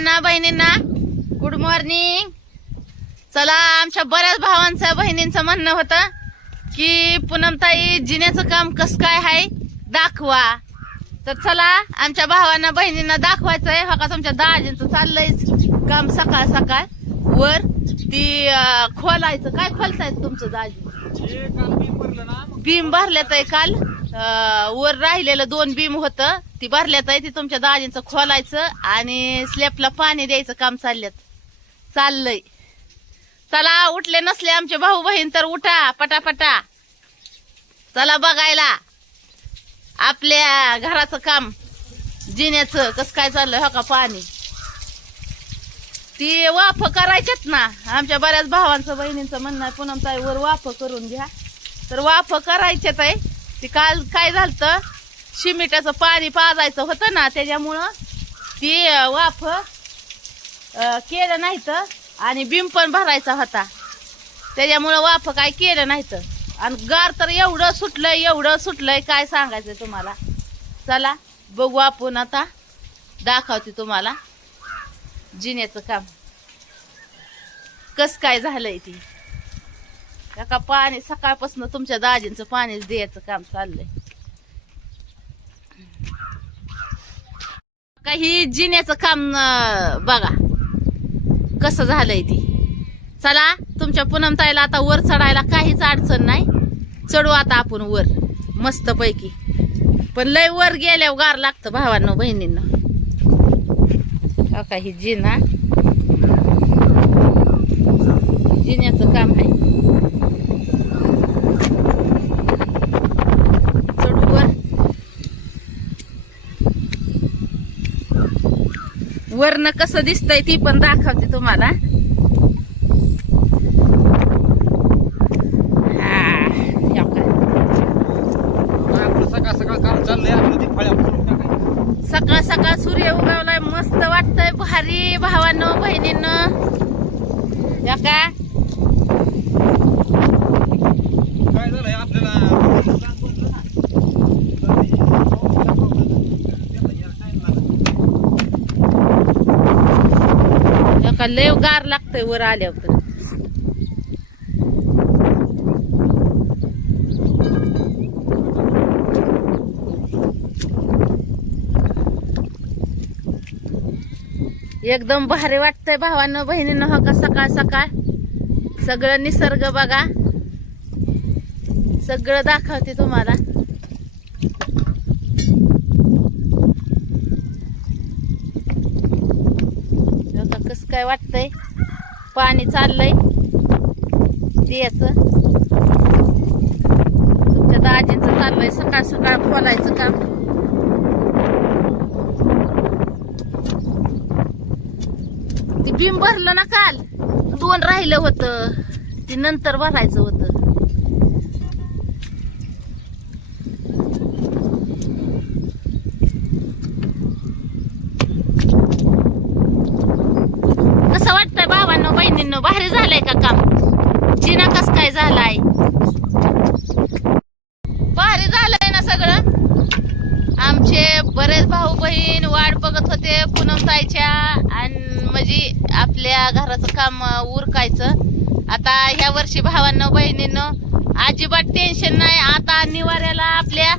भावांना बहिणींना good morning. चला, आमच्या बऱ्याच भावांचं बहिणींचं म्हणणं होतं की पूनमताई जिन्याचं काम कसं काय आहे दाखवा. तर चला, आमच्या भावांना बहिणींना दाखवायचंय. हो का, तुमच्या दाजींचं चाललंयच काम सकाळ सकाळ. वर ती खोलायचं. काय खोलतायत तुमचं दाजी? बीम भरल्यात आहे काल. वर राहिलेलं 2 बीम होतं, ती भरल्यात आहे. ती तुमच्या दाजींचं खोलायचं आणि स्लॅबला पाणी द्यायचं काम चाललंय. चला, उठले नसले आमचे भाऊ बहीण तर उठा पटापटा. चला बघायला आपल्या घराचं काम जिन्याचं कसं काय चाललंय. हो का, पाणी ती वाफ करायचेत ना. आमच्या बऱ्याच भावांचं बहिणींचं म्हणणं आहे पूनमताई वर वाफ करून घ्या. तर वाफ करायचेत आहे. ती काल काय झालं, शिमिटाचं पाणी पाजायचं होतं ना, त्याच्यामुळं ती वाफ केलं नाही तर. आणि बिंब पण भरायचा होता, त्याच्यामुळं वाफ काय केलं नाही तर. आणि गार तर एवढं सुटलंय काय सांगायचं तुम्हाला. चला बघू आपण आता, दाखवते तुम्हाला जिन्याचं काम कस काय झालंय. ती का पाणी सकाळपासून तुमच्या दाजींचं पाणी द्यायचं काम चाललंय. काही जिन्याचं काम बघा कसं झालंय ती. चला, तुमच्या पूनमताईला आता वर चढायला काहीच अडचण नाही. चढू आता आपण वर मस्त पैकी. पण लय वर गेल्यावर गार लागतं भावांनो बहिणींना. काही जिना जिन्याचं काम आहे. चढू वर. वरनं कसं दिसतंय ती पण दाखवते तुम्हाला. सकाळ सकाळ सूर्य उगवलाय, मस्त वाटतंय भारी भावांनो बहिणींनो. या का काय झालंय आपल्याला लय गार लागतंय वर आल्यावर. तर एकदम भारी वाटतंय भावांनो बहिणींनो. हो का, सकाळ सकाळ सगळं निसर्ग बघा, सगळं दाखवते तुम्हाला. कसं काय वाटतंय. पाणी चाललंय द्यायचं. तुमच्या दाजींचं चाललंय सकाळ सकाळ खोलायचं काम. ती बिंब भरलं ना काल, 2 राहिलं होतं, ती नंतर भरायचं होतं. कसं वाटतंय भावांनो बहिणींनो, भारी झालंय का काम? जिना कस काय झालाय? भारी झालंय ना सगळं. आमचे बरेच भाऊ बहीण वाट बघत होते पूनमताईच्या, आणि म्हणजे आपल्या घराचं काम उरकायचं. आता ह्या वर्षी भावांनो बहिणींनो अजिबात टेन्शन नाही. आता निवाऱ्याला आपल्या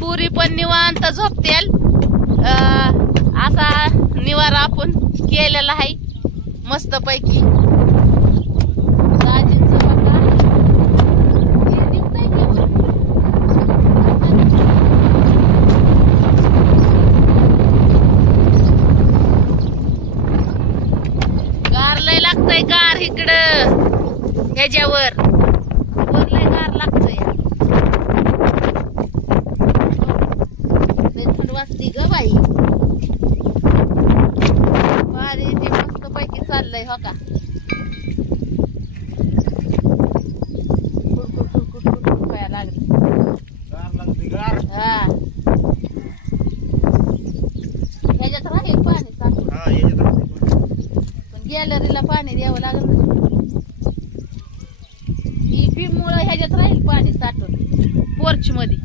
पुरी पण निवांत झोपतेल. असा निवारा आपण केलेला आहे मस्त पैकी. लागतंय गार इकडं ह्याच्यावर. वर लय गार लागतंय. थंड वाजती ग बाई. भारी ते मस्त पैकी चाललंय. हो का, कुडकुड पाया लागली. हा, ह्याच्यात राहील पाणी साठून. गॅलरीला पाणी द्यावं लागेल ना. ही बीम मुळे ह्याच्यात राहील पाणी साठून पोर्च मध्ये.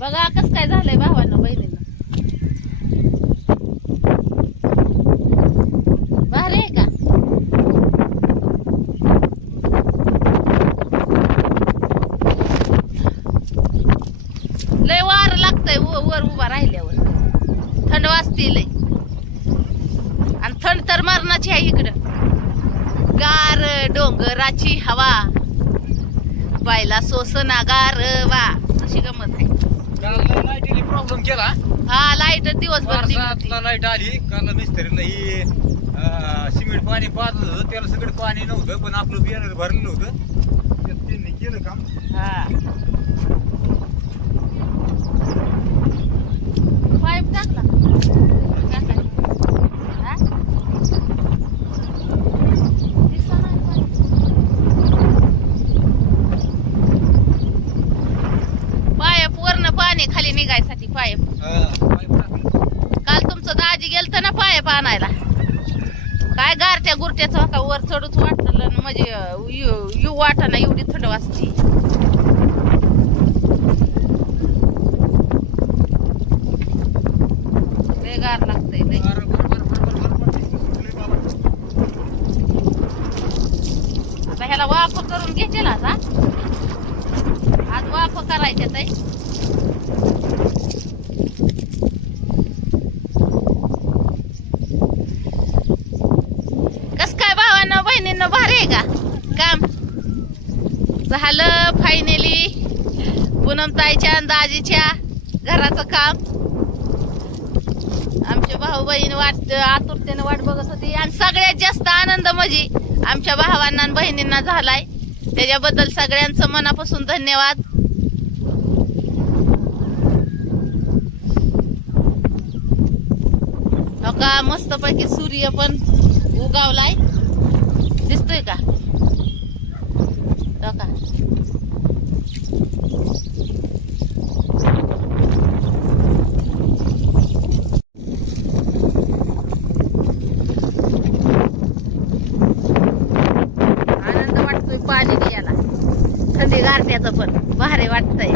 बघा कस काय झालंय भावांना बहिणींना. भारी आहे का? लय वार लागतंय वर उभा राहिल्यावर. थंड वाजते लय. आणि थंड तर मरणाची आहे इकडं. गार डोंगराची हवा बायला सोसना गारवा. अशी गमत आहे. काल लाईटीने प्रॉब्लेम केला. हा लाईट दिवसभर दिली होती. 4:07 लाईट आली. काल मिस्त्रीला ही सिमेंट पाणी पाजत होतं, त्याला सगळं पाणी नव्हतं, पण आपलं बियाणं भरलेलं होतं, त्यात त्यांनी केलं काम. हा पाईप टाकला टाकायचा. हा? दिसला नाही पाईप. पाईप वरनं पाणी खाली निघायसाठी पाईप. पाईप टाकलं. काल तुमचं दाजी गेलत ना पाईप आणायला. काय गारट्या गुरट्याचं का वर चढूच वाटलं म्हणजे यू वाटाना एवढी थंड वाजती. लय गार लागतंय लय. आता ह्याला वाफ करून घेतील आता. आज वाफ करायच्या ताई. कस काय भावांना बहिणींना भारी आहे का काम? झालं फायनली पूनमताईच्या आणि दाजीच्या घराचं काम. आमचे भाऊ बहीण आतुरतेने वाट बघत होती. आणि सगळ्यात जास्त आनंद म्हणजे आमच्या भावांना आणि बहिणींना झालाय. त्याच्याबद्दल सगळ्यांचं मनापासून धन्यवाद. हो का मस्तपैकी सूर्य पण उगावलाय. दिसतोय का? हो का? आनंद वाटतोय पाणी द्यायला. थंडी गारट्याचं पण भारी वाटतंय.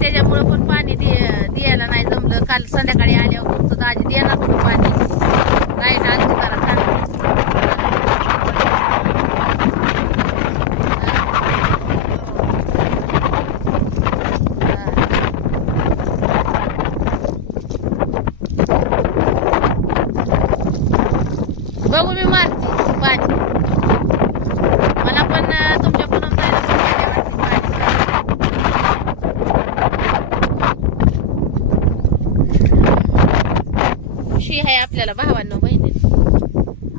त्याच्यामुळे पण पाणी द्यायला नाही जमलं. काल संध्याकाळी आल्यावर तुमचं दाजी देणार होतं पाणी. लाईट आली जरा चांगली. बघू मी मारते पाणी. मला पण तुमच्या पुनम जायला खुशी आहे आपल्याला भावांनो बहिणी.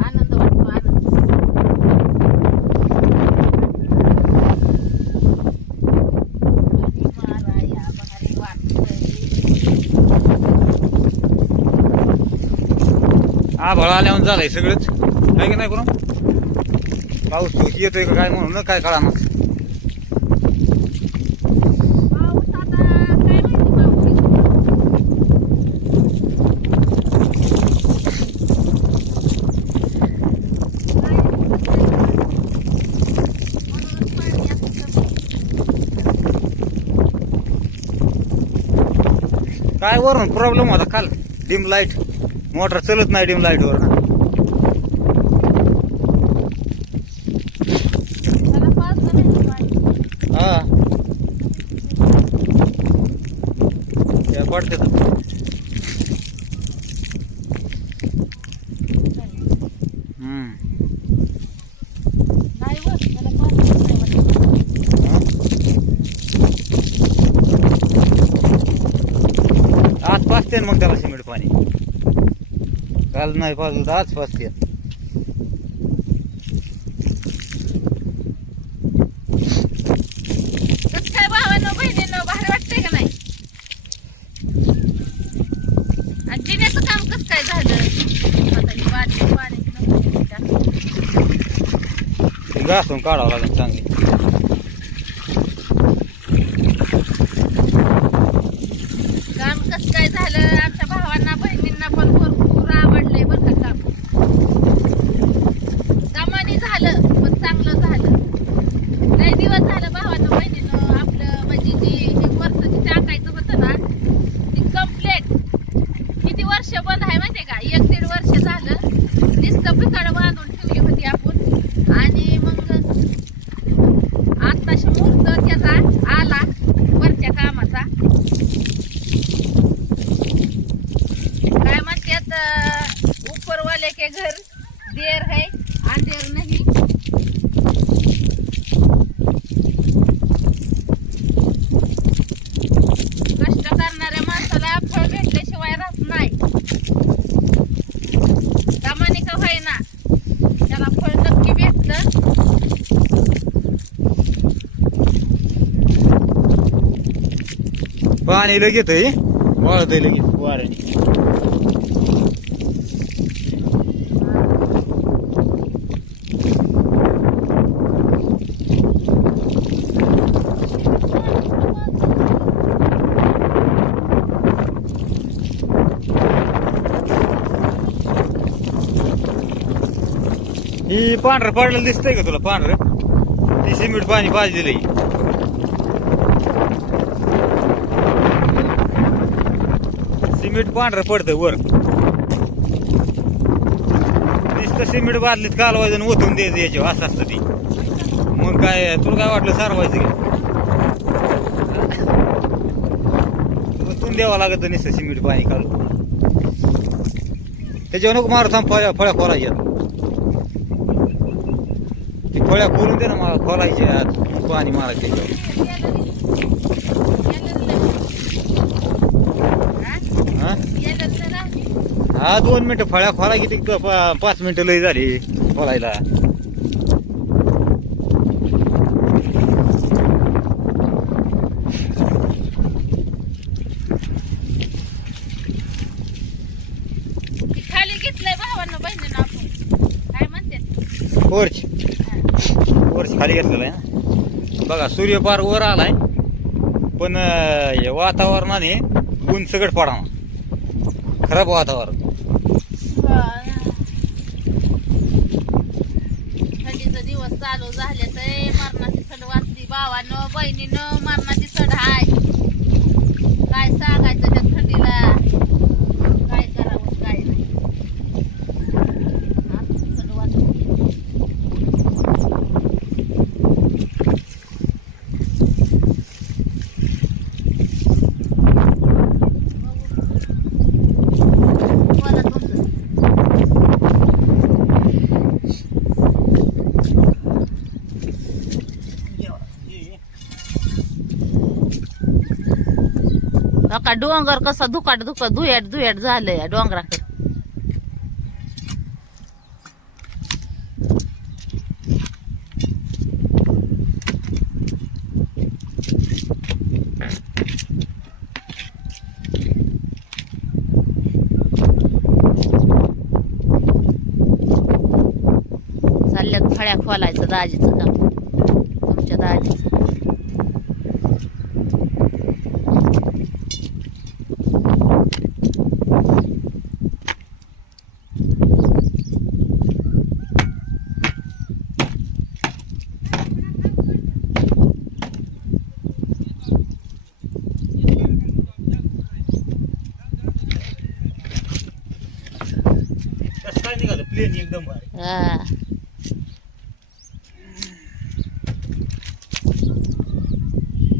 आनंद वाटतो आनंद. भारी वाटतंय. आभाळ आल्यावर झालंय सगळंच आहे की नाही करून. पाऊस येतोय का काय म्हणून काय कळा. पाऊस आता काय माहिती पाऊस येतो. काय वरून प्रॉब्लेम होता काल. डिम लाईट मोटर चलत नाही डिम लाईट वर. हा त्या पडते. आज पाचते मग त्याला सिमेंट पाणी. काल नाही पाजलं तर आज पाचते. काय भावांनो बहिणींनो भारी वाटतंय का नाही? आणि जिन्याचं काम कसं काय झालं? आता ही बाटली पाण्याची नको घासून काढावं लागेल चांगली. काम कसं काय झालं आमच्या भावांना बहिणींना पण भरपूर आवडलंय बरं का काम. कामाने झालं पण चांगलं झालं. लय दिवस झालं भावांना बहिणीनं आपलं म्हणजे जी वरचं जे टाकायचं होतं ना ती कम्प्लेट किती वर्ष बंद आहे माहितीये का. 1-1.5 वर्ष झालं नुसतं पिकाडं बांधून ठेवली होती आपण. आणि मग आत्ताशी मुहूर्त त्याचा आला वरच्या कामाचा. काय म्हणतात ऊपर वाले के घर देर है अंधेर नहीं. कष्ट करणाऱ्या माणसाला फळ भेटल्याशिवाय राहत नाही. कामाने का होईना त्याला फळ नक्की भेटतं. पाणी लगेच आहे वाळत आहे लगेच वाऱ्याने. ही पांढरं पडलेलं दिसतंय का तुला पांढरं. ती सिमेंट पाणी पाजलेलं आहे. सिमेंट पांढरं पडतं वर. नुसतं सिमेंट बादलीत कालवायचं आणि ओतून द्यायचं याच्यावर असं असतं ती. मग काय तुला काय वाटलं सारवायचं का. ओतून द्यावं लागत नुसतं सिमेंट पाणी काढून. त्याच्यावर नको मारू थांब फळ्या खोलायच्या. ती फळ्या खोलून दे ना मला खोलायच्या पाणी मारायचं त्याच्यावर. हा 2 मिनिटं फळ्या खोला किती 5 मिनिटं लई झाली खोलायला. खाली घेतलंय भावांना बहिणीनं आपण काय म्हणते पोर्च खाली घेतलेला आहे ना. बघा सूर्य पार वर आलाय पण वातावरणाने ऊन सगळं पडा खराब वातावरण. थंडीचे दिवस चालू झाले तर मरणाची सड वाजती. भावानं बहिणीनं मरणाची सड हाय. काय सांगायचं त्या थंडीला. काय करावं काय नाही. असं सड वाजती. बोला तुमचं. का डोंगर कसा धुकाट धुयाट झालंय डोंगराकडे. चालल्यात फळ्या खोलायचं दाजीचं काम. तुमच्या दाजीचं काय निघालं प्लेन एकदम भारी. हा.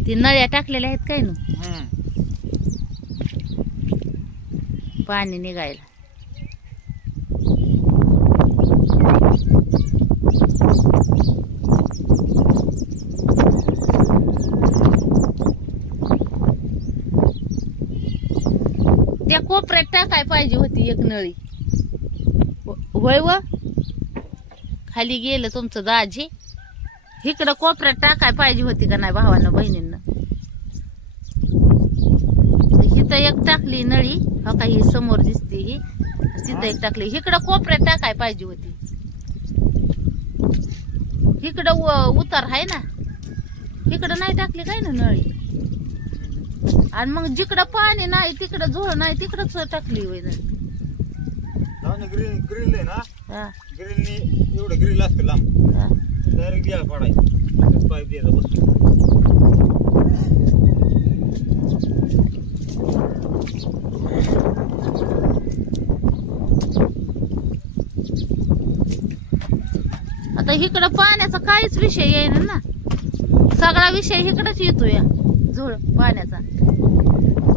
ती नळ्या टाकलेल्या आहेत काय ना पाणी निघायला. त्या कोपऱ्यात टाकाय पाहिजे होती एक नळी. होय व खाली गेलं तुमचं दाजी. इकडं कोपऱ्यात टाकाय पाहिजे होती का नाही भावानं बहिणींना. इथं एक टाकली नळी हो का ही समोर दिसते ही. तिथं एक टाकली. इकडं कोपऱ्यात टाकाय पाहिजे होती. इकडं उतार आहे ना, इकडं नाही टाकली काय ना नळी. आणि मग जिकडं पाणी नाही तिकडं झोळ नाही तिकडंच टाकली होय ना. ग्रिल ग्रिल आहे ना, हा, ग्रिलनी एवढं ग्रिल असतं लांब, हा. डायरेक्ट द्यायला पडायचं, पाईप द्यायचा बसतो. आता इकडं पाण्याचा काहीच विषय येईना ना, सगळा विषय इकडंच येतो या झोळ पाण्याचा.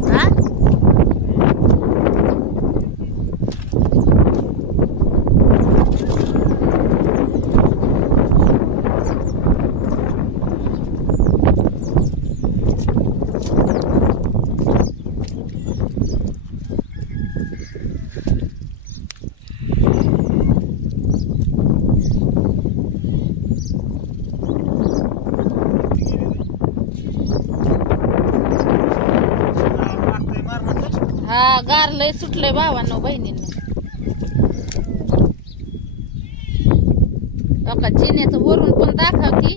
हा, हा, गार लय सुटलंय भावांनो बहिणींनो. हो का, जिन्याचं वरून पण दाखवती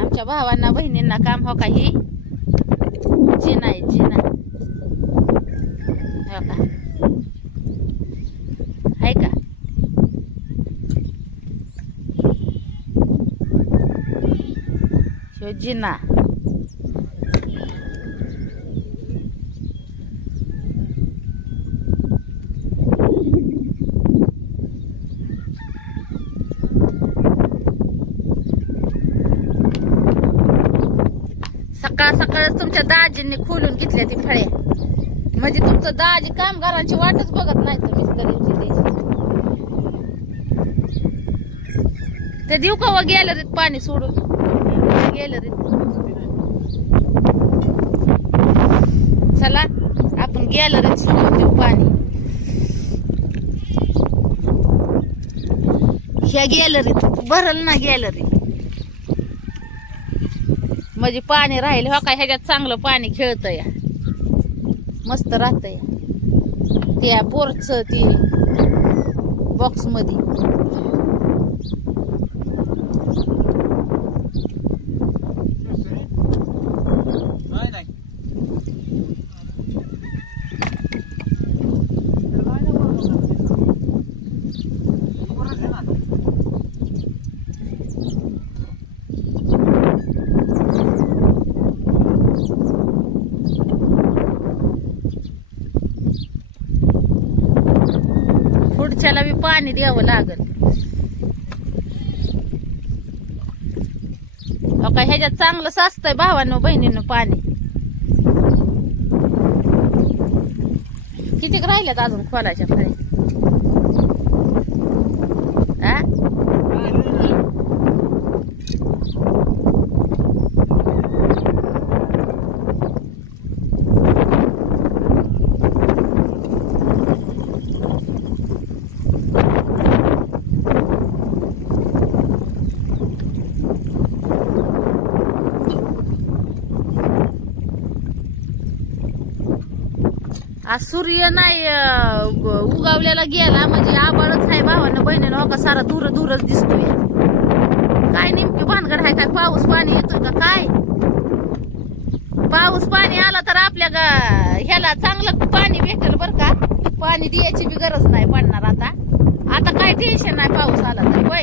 आमच्या भावांना बहिणींना काम. हो का, ही जिना आहे जिना. हो का, आहे का. शो जिना. सकाळ सकाळच तुमच्या दाजींनी खोलून घेतल्या ती फळे. म्हणजे तुमचं दाजी कामगारांची वाटच बघत नाही तर मिस्त्रींची ते देऊ का व गॅलरीत पाणी सोडून. गॅलरीत चला आपण गॅलरीत सोडून देऊ पाणी. ह्या गॅलरीत भरल ना गॅलरी, म्हणजे पाणी राहील. हो काय, ह्याच्यात चांगलं पाणी खेळतं या, मस्त राहतं या त्या बोरचं ती बॉक्स मध्ये. पुढच्याला बी पाणी द्यावं लागल. हो का, ह्याच्यात चांगलं साचतंय भावांनो बहिणींनो पाणी. कितीक राहिल्यात अजून खोलाच्या फळे. हा, आज सूर्य नाही उगावलेला गेला म्हणजे आबाळच आहे भावांना बहिणीनं. हो का, सारा दूर दूरच दिसतोय. काय नेमकी भानगड आहे काय, पाऊस पाणी येतोय का काय. पाऊस पाणी आला तर आपल्या ह्याला चांगलं पाणी भेटेल बर का. पाणी द्यायची बी गरज नाही पडणार आता. आता काय टेन्शन नाही पाऊस आला तरी. होय,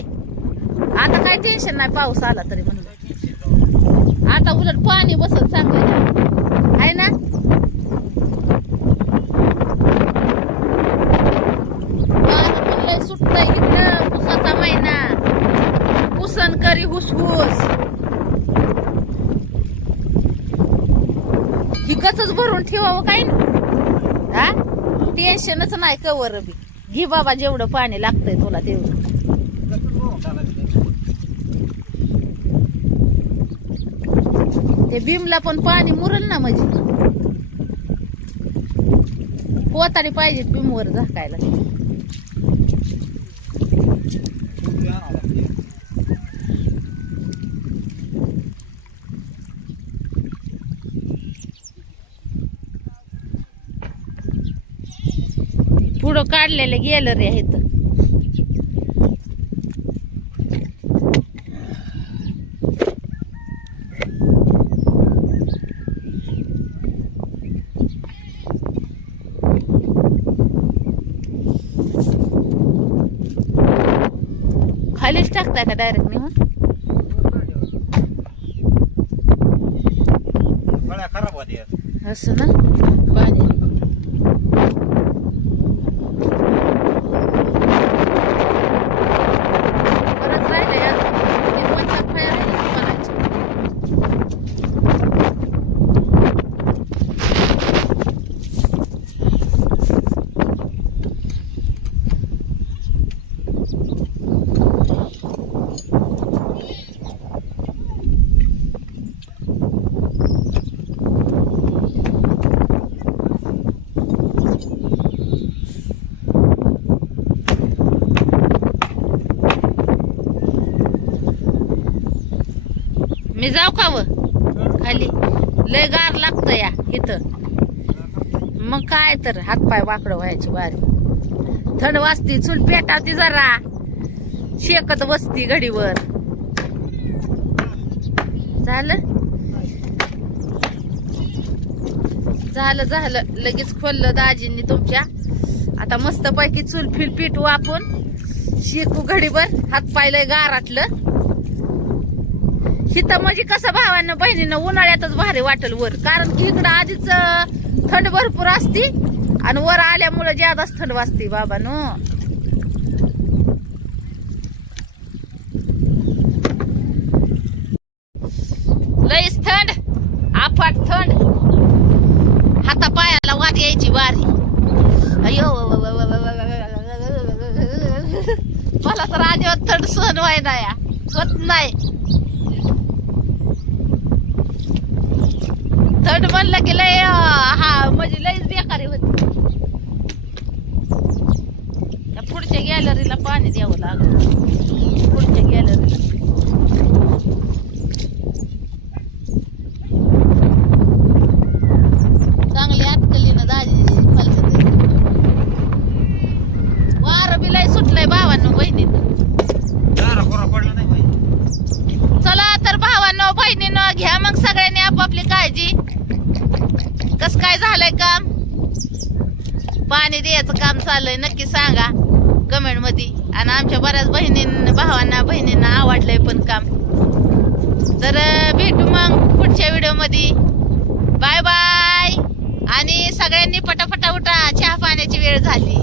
आता काय टेन्शन नाही पाऊस आला तरी म्हणून. आता उलट पाणी बसत चांगलं आहे ना. सुटतंय इकडं पुसाचा महिना, पुसन करी हुसहुस. ही गचच भरून ठेवावं काय ना. हा, टेन्शनच नाही कवर बी. घे बाबा जेवढं पाणी लागतंय तुला तेवढं. ते भीमला पण पाणी मुरल ना, म्हणजे कोतारी पाहिजे भीमवर झाकायला. पुढं काढलेले गॅलरी आहेत. टाकताय का डायरेक्ट निघून? फळ्या खराब होते. असं ना पाणी परत राहिलंय अजून. मी 2-4 फळ्या राहिल्या बनायच्या. मी जाऊ का व खाली? लय गार लागत या इथं. मग काय तर हातपाय वाकडं व्हायची बारी. थंड वाजती, चूल पेटावती जरा, शेकत बसती घडीवर. झालं झालं झालं लगेच खोललं दाजींनी तुमच्या. आता मस्त पैकी चूल पेटवू आपण, शेकू घडीवर. हातपाय लय गाराटलं. हिथं म्हणजे कसं भावानं बहिणीनं उन्हाळ्यातच भारी वाटेल वर, कारण की इकडं आधीच थंड भरपूर असती आणि वर आल्यामुळे ज्यादाच थंड वाजते बाबानो. लईच थंड, आफाट थंड. हातापायाला वाद यायची बारी. अयो मला तर अजिबात थंड सहन व्हायना या, होत नाही. थंड म्हणलं की लय हा म्हणजे लयच बेकारी होती. त्या पुढच्या गॅलरीला पाणी द्यावं लागलं. पुढच्या गॅलरीला चांगली अटकली ना दाजी फलसत. वार बी लय सुटलंय भावांनो बहिणीनं. पडलं नाही बाई. चला तर भावांनो बहिणीनं घ्या मग सगळ्यांनी आपापली काळजी. कस काय झालंय काम? पाणी द्यायचं काम चाललंय नक्की सांगा कमेंट मध्ये. आणि आमच्या बऱ्याच भावांना बहिणींना आवडलंय पण काम. तर भेटू मग पुढच्या व्हिडिओ मध्ये. Bye bye. आणि सगळ्यांनी पटापटा उठा, चहा पाण्याची वेळ झाली.